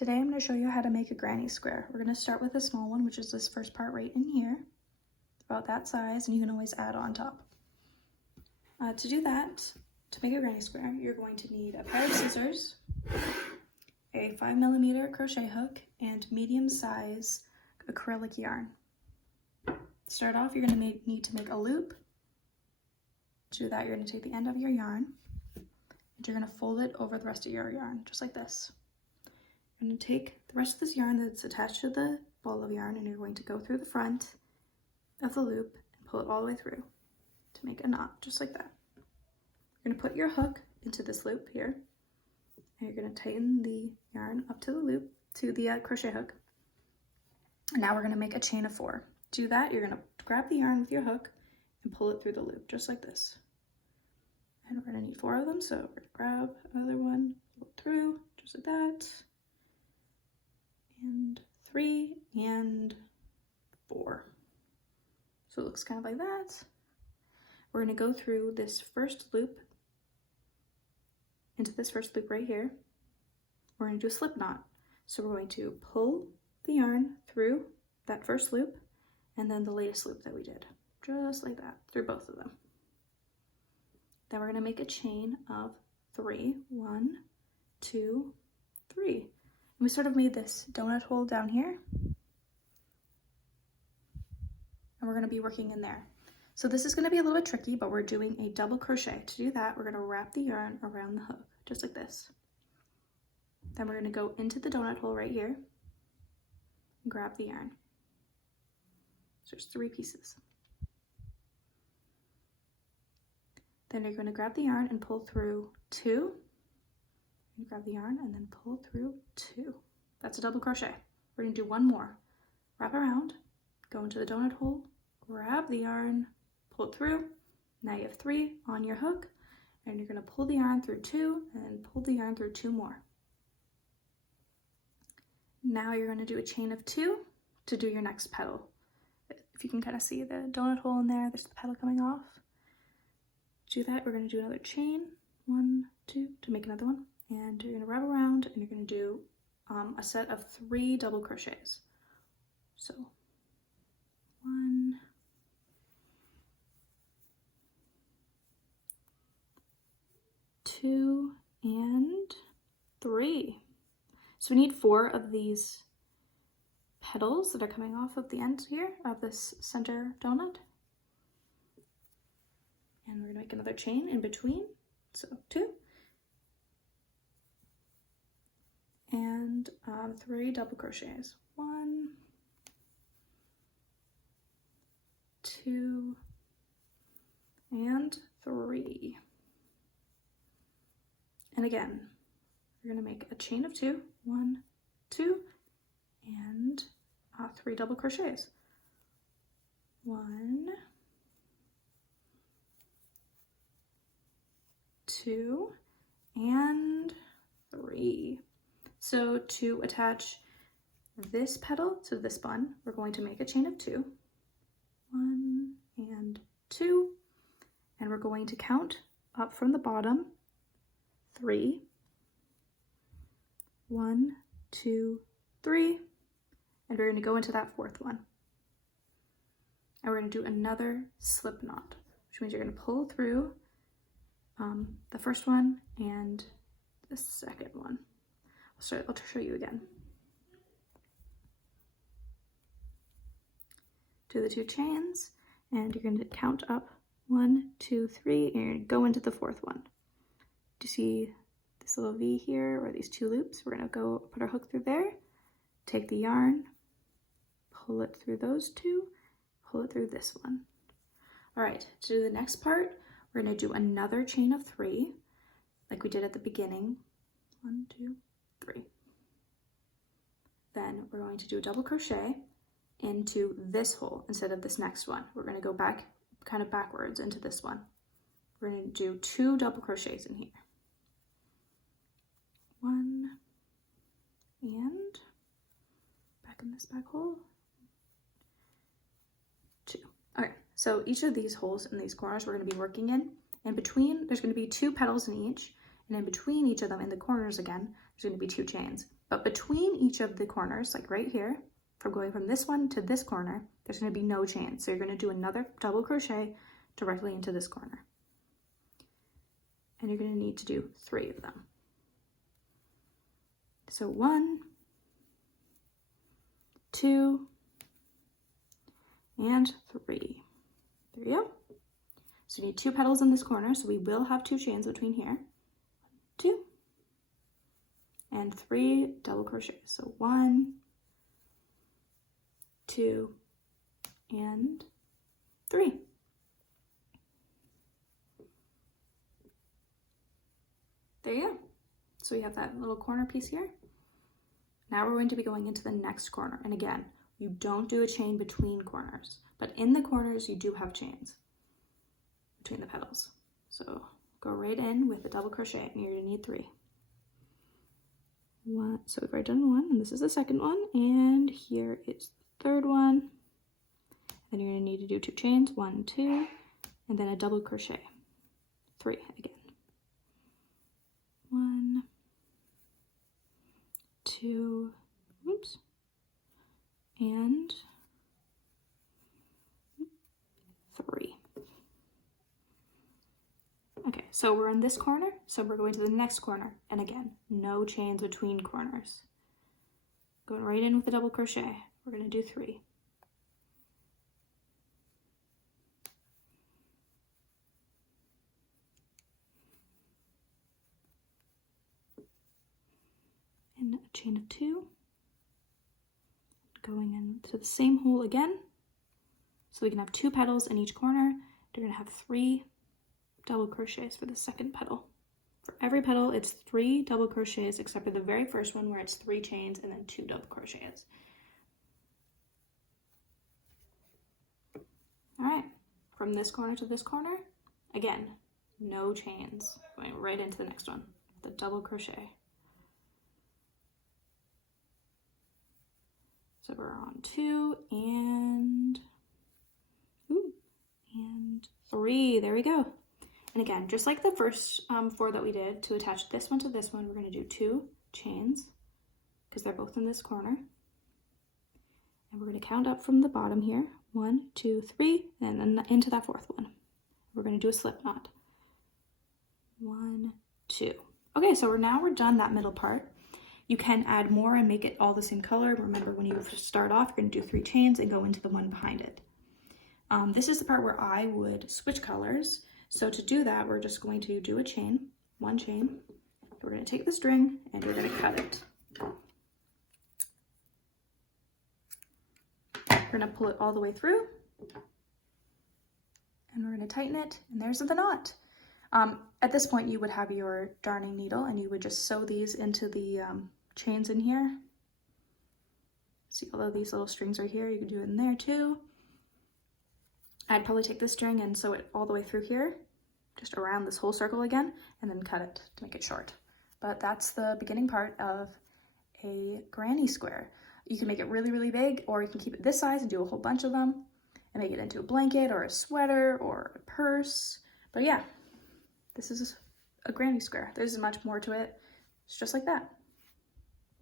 Today I'm going to show you how to make a granny square. We're going to start with a small one, which is this first part right in here, about that size, and you can always add on top. To do that, to make a granny square, you're going to need a pair of scissors, a 5mm crochet hook, and medium size acrylic yarn. To start off, you're going to need to make a loop. To do that, you're going to take the end of your yarn, and you're going to fold it over the rest of your yarn, just like this. You're going to take the rest of this yarn that's attached to the ball of yarn, and you're going to go through the front of the loop and pull it all the way through to make a knot, just like that. You're going to put your hook into this loop here, and you're going to tighten the yarn up to the loop, to the crochet hook. And now we're going to make a chain of 4. To do that, you're going to grab the yarn with your hook and pull it through the loop, just like this. And we're going to need 4 of them, so we're going to grab another one, pull it through, just like that. And 3 and 4. So it looks kind of like that. We're going to go through this first loop into this first loop right here. We're going to do a slip knot. So we're going to pull the yarn through that first loop and then the latest loop that we did, just like that, through both of them. Then we're going to make a chain of 3. 1, 2, 3. We sort of made this donut hole down here, and we're going to be working in there. So this is going to be a little bit tricky, but we're doing a double crochet. To do that, we're going to wrap the yarn around the hook, just like this. Then we're going to go into the donut hole right here and grab the yarn. So there's 3 pieces. Then you're going to grab the yarn and pull through 2. You grab the yarn and then pull through 2. That's a double crochet. We're going to do one more. Wrap around, go into the donut hole, grab the yarn, pull it through. Now you have 3 on your hook, and you're going to pull the yarn through 2 and then pull the yarn through 2 more. Now you're going to do a chain of 2 to do your next petal. If you can kind of see the donut hole in there, there's the petal coming off. To do that, we're going to do another chain, 1, 2, to make another one. And you're going to wrap around and you're going to do a set of 3 double crochets. So 1, 2, and 3. So we need 4 of these petals that are coming off of the end here of this center donut. And we're going to make another chain in between. So 2. And 3 double crochets. 1, 2, and 3. And again, we're going to make a chain of 2. 1, 2, and 3 double crochets. 1, 2, and 3. So to attach this petal to this bun, we're going to make a chain of 2. 1 and 2. And we're going to count up from the bottom 3. 1, 2, 3. And we're going to go into that 4th one. And we're going to do another slip knot, which means you're going to pull through the first one and the second one. I'll show you again. Do the 2 chains, and you're going to count up 1, 2, 3, and you're going to go into the 4th one. Do you see this little V here, or these 2 loops? We're going to go put our hook through there, take the yarn, pull it through those 2, pull it through this one. All right, to do the next part, we're going to do another chain of 3, like we did at the beginning. 1, 2, 3. Then we're going to do a double crochet into this hole instead of this next one. We're going to go back, kind of backwards into this one. We're going to do 2 double crochets in here. 1, and back in this back hole, 2. Okay, so each of these holes in these corners we're going to be working in. In between, there's going to be 2 petals in each, and in between each of them, in the corners again, there's going to be 2 chains. But between each of the corners, like right here, from going from this one to this corner, there's going to be no chain. So you're going to do another double crochet directly into this corner. And you're going to need to do 3 of them. So 1, 2, and 3. There you go. So you need 2 petals in this corner, so we will have 2 chains between here. 2, and 3 double crochets. So 1, 2, and 3. There you go. So we have that little corner piece here. Now we're going to be going into the next corner. And again, you don't do a chain between corners, but in the corners you do have chains between the petals. So go right in with a double crochet, and you're going to need 3. 1, so we've already done 1, and this is the second one, and here is the third one. Then you're going to need to do 2 chains, 1, 2, and then a double crochet, 3 again. 1, 2, oops, and 3. Okay, so we're in this corner, so we're going to the next corner, and again, no chains between corners. Going right in with a double crochet, we're going to do 3. And a chain of 2, going into the same hole again, so we can have 2 petals in each corner. You're going to have 3 double crochets for the second petal. For every petal, it's 3 double crochets, except for the very first one where it's 3 chains and then 2 double crochets. All right, from this corner to this corner, again, no chains, going right into the next one, the double crochet. So we're on 2 and 3, there we go. And again, just like the first 4 that we did, to attach this one to this one, we're going to do 2 chains because they're both in this corner. And we're going to count up from the bottom here, 1, 2, 3, and then into that 4th one. We're going to do a slip knot. 1, 2. Okay, so we're done that middle part. You can add more and make it all the same color. Remember, when you start off, you're going to do 3 chains and go into the one behind it. This is the part where I would switch colors. So to do that, we're just going to do a chain, 1 chain. We're going to take the string and we're going to cut it. We're going to pull it all the way through, and we're going to tighten it, and there's the knot. At this point, you would have your darning needle, and you would just sew these into the chains in here. See all of these little strings right here? You can do it in there too. I'd probably take this string and sew it all the way through here, just around this whole circle again, and then cut it to make it short. But that's the beginning part of a granny square. You can make it really, really big, or you can keep it this size and do a whole bunch of them and make it into a blanket or a sweater or a purse. But yeah, this is a granny square. There's much more to it. It's just like that.